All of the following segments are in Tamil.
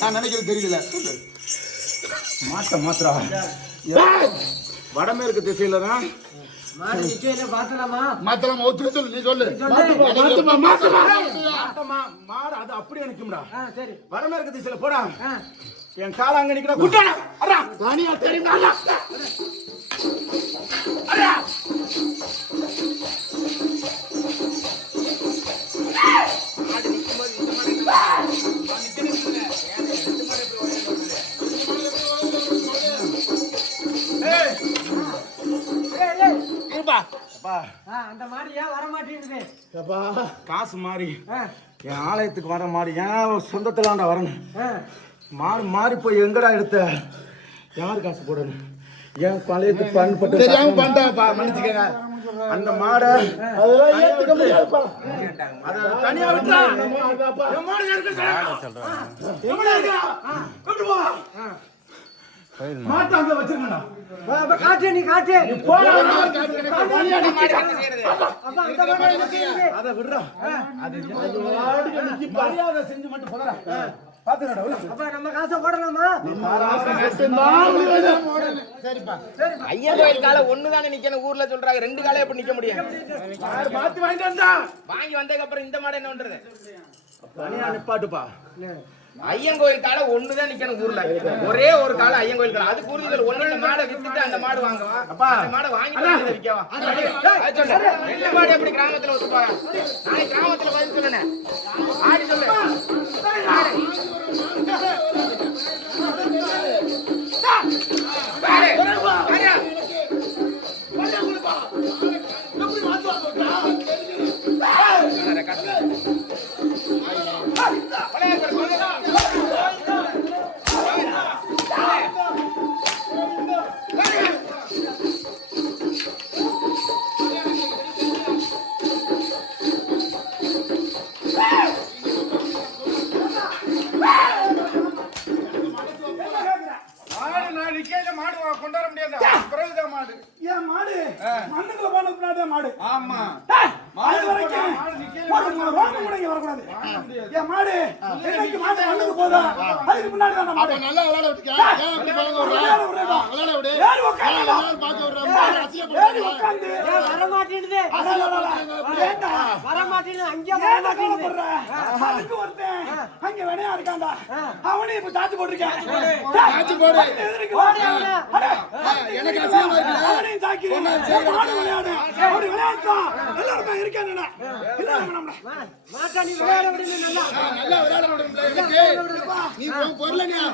நான் நினைக்கிறது தெரியல. மாத்திரா வடமேற்கு திசையில தான் மாத்தலாமா? சொல்லு, நீ சொல்லு. மாடு அது அப்படி நிக்கும்டா. வடமேற்கு திசையில போடா. என் கால அங்க நிக்கிறா. குட்டாடா அடா தனியா தெரியுமா? அடா ஆடு நிக்கும்போது இந்த மாதிரி நிக்கணும். ரெண்டு மாடு காசு மாறி என் ஆலயத்துக்கு வர மாறி ஏன் சொந்தத்திலாண்டா வரணும். மாறி மாறி போய் எங்கடா எடுத்த? யாரு காசு போடணும்? ஏன் பழையத்து பண்ணப்பட்ட மன்னிச்சுக்கங்க. அந்த மாடை தனியா விட்டா மாட்டாங்க வச்சிருக்கா. காட்டு நீ காட்டு அத விடுறா. மரியாதை செஞ்சு மட்டும் போதா. ஐயன் கோயில் காலை ஒண்ணுதானே நிக்கணும் ஊர்ல சொல்றாங்க. ரெண்டு காலை எப்படி நிக்க முடியும்? வாங்கி வந்ததுக்கு அப்புறம் இந்த மாடு என்ன பண்றது? நிப்பாட்டுப்பா. ஐயன் கோயில் காலை ஒண்ணுதான் நிக்கணும் ஊர்ல. ஒரே ஒரு காலை ஐயன் கோயில் காலை. அது கூறுதல் ஒண்ணு மாடை வித்துட்டு அந்த மாடு வாங்கவா? அந்த மாடை வாங்கிட்டு விற்கவா? ரெண்டு மாடு எப்படி கிராமத்துல ஒத்துப்பாங்க? நாளைக்கு கிராமத்துல பதில் சொல்லுனேன். ஆடி சொல்லு. கொண்டாட முடியாது. மாடு ஏன் மாடு மண்ணுக்குள்ள போனதுனால மாடு. ஆமா மாடு வரைக்கும் வரக்கூடாது. ஏன் மாடு இன்னைக்கு மாடு மண்ணுக்கு போதா? அதுக்கு முன்னாடி தான் மாடு நல்லா விளையாட விட்டுக்க. ஏன் அப்படி பாங்க விடுற? விளையாட விடு. ஏறி உட்கார்ந்து பாத்து விடுற. மாடு அசிய போடு. ஏறி உட்கார்ந்து வர மாட்டேங்குது. ஏண்டா வர மாட்டேங்குது? அங்க வர மாட்டேங்குது. அதுக்கு ஒருத்தன் அங்க வேணையா இருக்கான்டா. அவனே இப்ப தாச்சு போட்டுருக்கேன். தாச்சு போடு. எனக்கு அசியமா இருக்கு. அவனே தாக்கி மாடு விளையாடு. ஓடி விளையாடுடா. எல்லாரும் இருக்கானடா. மாட்டா நீ விளையாட விடுங்க. நல்லா விளையாட விடுங்க. நீ பொருளனியா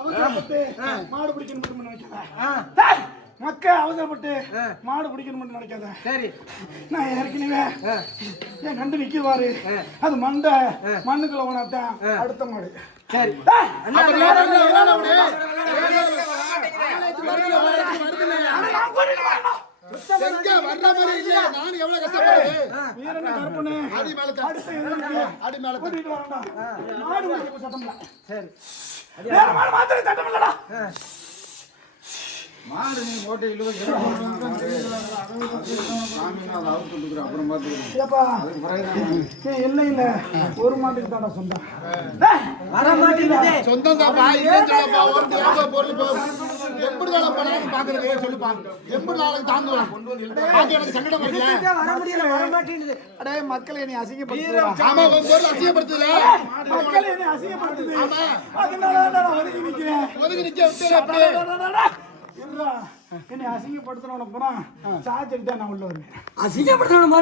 அவசரப்பட்டு மாடு பிடிக்கணும் மட்டும் நினைக்காத. மக்க அவசரப்பட்டு மாடு பிடிக்கணும் மட்டும் நினைக்காத. சரி நான் ஏற்கனவே என் கண்டு நிக்குவாரு. அது மண்டை மண்ணுக்குள்ள போனாத்தான் அடுத்த மாடு. சரி மாடு நீ ஓட்ட இல்ல இல்ல ஒரு மாட்டுக்கு தாண்டா சொந்தம். வர மாட்டேங்குது. சொந்தம் தான் எப்படி பாக்குறது சொல்லுப்பா. எப்படி நாளைக்கு தாங்குவான்? எனக்கு சங்கடம் வர முடியல. வர மாட்டேங்குது. அடே மக்களை என்னை அசிங்கப்படுத்துது. மக்களை என்னை அசிங்கப்படுத்துது. அதனால ஒதுங்கி நிக்கிறேன். ஒதுங்கி நிக்க என்னை அசிங்கப்படுத்தணும் போனா சார்ஜ் எடுத்தா நான் உள்ள வருவேன். அசிங்கப்படுத்தணும்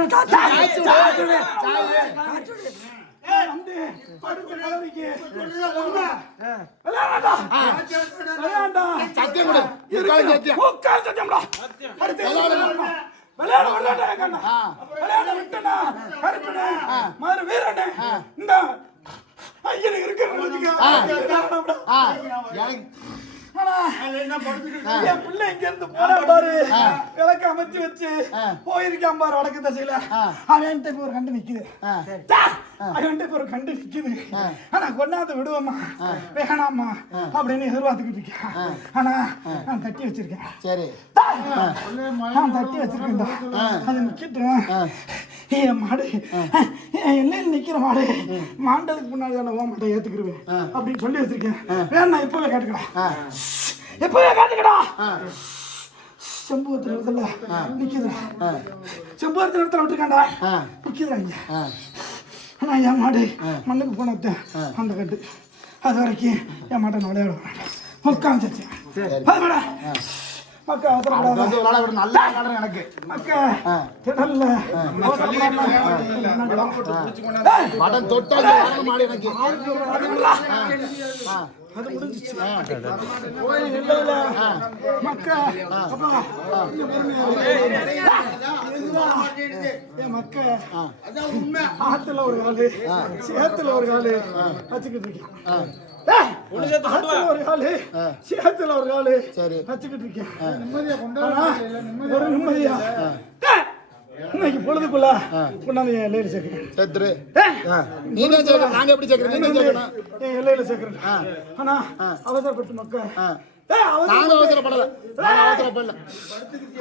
என் பிள்ளை இங்க இருந்து போனா பாரு. விளக்கு அமைச்சு வச்சு போயிருக்கான் பாரு வடக்கு திசையில. அவன்கிட்ட இப்ப ஒரு கண்டு நிக்குது. அவன்கிட்ட இப்ப ஒரு கண்டு நிக்குது. ஆனா கொண்டாந்து விடுவோமா வேணாமா அப்படின்னு எதிர்பார்த்துக்கிட்டு இருக்கேன். ஆனா நான் தட்டி வச்சிருக்கேன். சரி நான் தட்டி வச்சிருக்கேன்டா. அது நிக்கட்டும். என் மாடு என்ன நிக்கிற மாடு மாண்டதுக்கு முன்னாடி நான் ஓ மாட்டை ஏத்துக்கிருவேன் அப்படின்னு சொல்லி வச்சிருக்கேன். வேணா இப்பவே கேட்டுக்கடா, இப்பவே கேட்டுக்கடா. செம்புவத்தின் இடத்துல நிக்குது, செம்புவத்தின் இடத்துல விட்டுருக்காண்டா நிக்குதுடா இங்க. நான் என் மாடு மண்ணுக்கு போனத அந்த கட்டு அது வரைக்கும் என் மாட்டை நான் விளையாட வரேன். உட்காந்துச்சு மக்கா அவசரப்படாத, நல்லா எனக்கு மக்கா திடல்ல மடன் தொட்டால் மாடு எனக்கு அது முடிஞ்சிச்சு. மக்கா மக்கா ஆத்துல ஒரு காலு சேத்துல ஒரு காலு வச்சுக்கிட்டு இருக்கேன். ஒரு காலு சேத்துல ஒரு காலு வச்சுக்கிட்டு இருக்கேன். ஒரு நிம்மதியா இன்னைக்கு பொழுதுக்குள்ள கொண்டாந்து என் எல்லையில சேர்க்கிறேன். நாங்க எப்படி சேர்க்கிறோம்? என் எல்லையில சேர்க்கிறேன். ஆனா அவசரப்பட்டு மக்கள்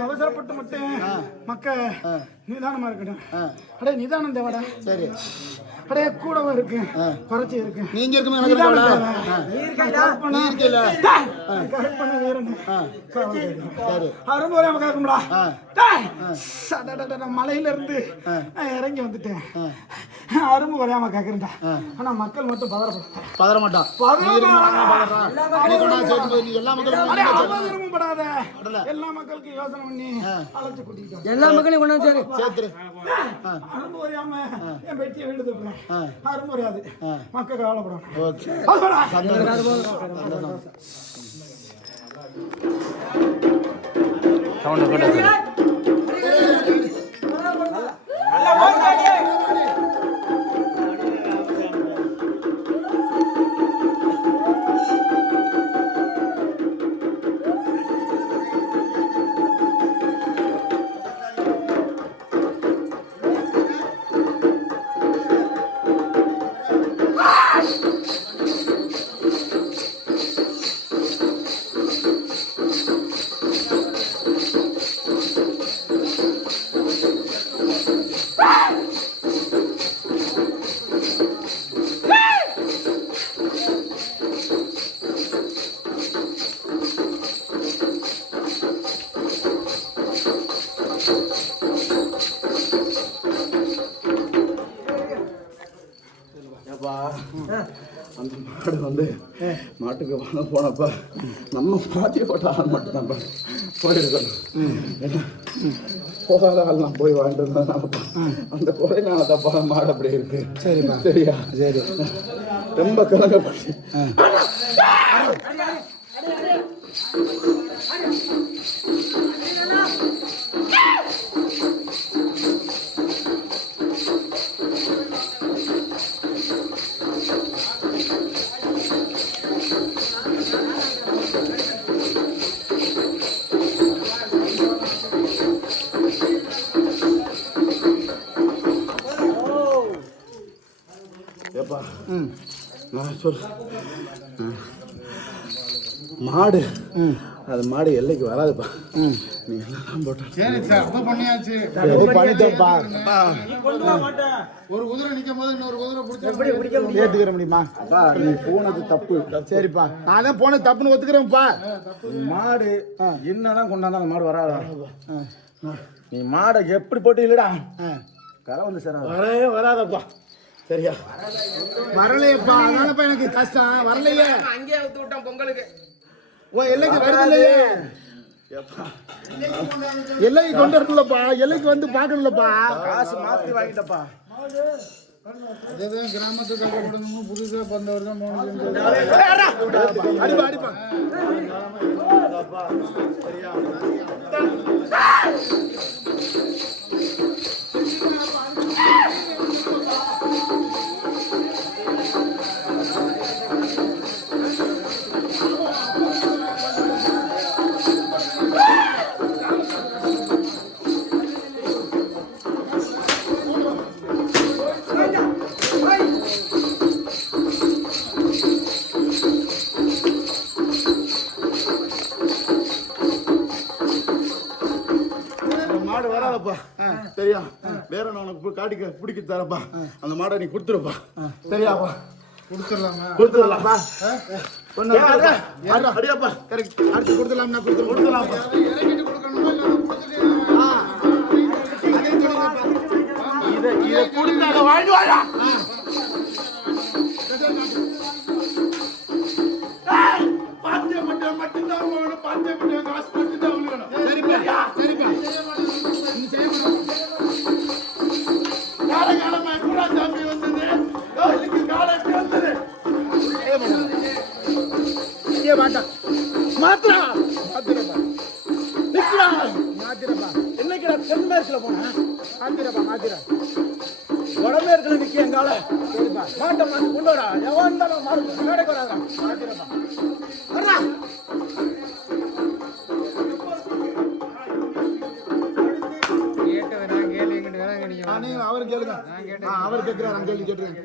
அவசரப்பட்டு மட்டும் மக்க நிதானமா இருக்கட்டும். அடே நிதானம் தேவடா. சரி அடே கூடவா இருக்கு குறைச்சி இருக்கு. நீங்க இருக்குமே மலையில இருந்து இறங்கி வந்துட்டேன். அரும்பு குறையாம கேக்குறேன்டா. ஆனா மக்கள் மட்டும் பதற மாட்டான். எல்லா மக்களுக்கும் யோசனை பண்ணி அழைச்சு கூட்டிட்டு எல்லா மக்களையும் கொண்டாந்து சேர்த்துரு. அரும்பு குறையாம என் பெட்டியை வீடு தப்புறேன். அரும்பு குறையாது, மக்கள் கவலைப்படும். அந்த மாடு வந்து மாட்டுக்கு வாங்க போனப்ப நம்ம பாத்திய போட்ட ஆள் மட்டும்தான் போயிருக்கணும். போகாத ஆள் நான் போய் வாங்கிட்டு வந்தேன். அந்த குறைனால தப்பா மாடு அப்படி இருக்கு. சரிப்பா, சரியா? சரி, ரொம்ப கலங்கப்பட்டு நான் சொல் மாடு அது மாடு எல்லைக்கு வராதுப்பா. நீ எல்லாம் போட்ட சரி சார், பண்ணியாச்சு. ஒரு குதிரை நிற்கும் போது இன்னொரு குதிரை ஏற்றுக்கிற முடியுமா? நீ போனது தப்பு. சரிப்பா, நான் தான் போனது தப்புன்னு ஒத்துக்கிறேன்ப்பா. மாடு என்னதான் கொண்டாந்தாலும் மாடு வராதா? நீ மாடை எப்படி போட்டு இல்லடா கரை வந்து சார் வரவே வராதப்பா. சரியா? வரலையப்பா, அதனாலப்பா எனக்கு கஷ்டம். வரலையே, அங்கேயே ஊத்து விட்டோம் பொங்கலுக்கு. ஓ எல்லைக்கு வருது இல்லையே, எல்லைக்கு கொண்டு வரலப்பா. எல்லைக்கு வந்து பார்க்கணும்லப்பா. காசு மாத்தி வாங்கிட்டப்பா. அதுதான் கிராமத்துக்கு கட்டப்படணும். புதுசா பந்தவர் தான் அடிப்பா அடிப்பா. மாடு வராதப்பா. வேற நான் உனக்கு போய் காட்டி பிடிக்க தரப்பா அந்த மாடை நீ கொடுத்துருப்பா சரியாப்பா கொடுத்துடலாம்ப்பா அடியாப்பா கரெக்ட் அடுத்து கொடுத்துடலாம்னா கொடுத்துடலாம்ப்பா இறக்கிட்டு கொடுக்கணுமா இல்லை இதை கொடுத்தாங்க வாழ்வாயா பாத்தியப்பட்ட மட்டும்தான் வேணும் பாத்தியப்பட்ட காசு மட்டும்தான் வேணும் சரிப்பா சரிப்பா நீ செய்யணும் காலகாலமா எப்படா சாமி வந்தது கோயிலுக்கு காலம் எப்படி வந்தது மாத்திரா மாத்திரப்பா நிக்கிறா மாத்திரப்பா என்னைக்குடா தென்மேற்குல போன மாத்திர வடமேற்குல நிக்க எங்கால சரிப்பா மாட்டை மாட்டி கொண்டு வரா எவன் தான் மாறு மேடைக்கு வராங்க மாத்திரப்பா வர்றா அவர் கேளுங்க அவர் கேட்கிறார் கேள்வி கேட்டுருங்க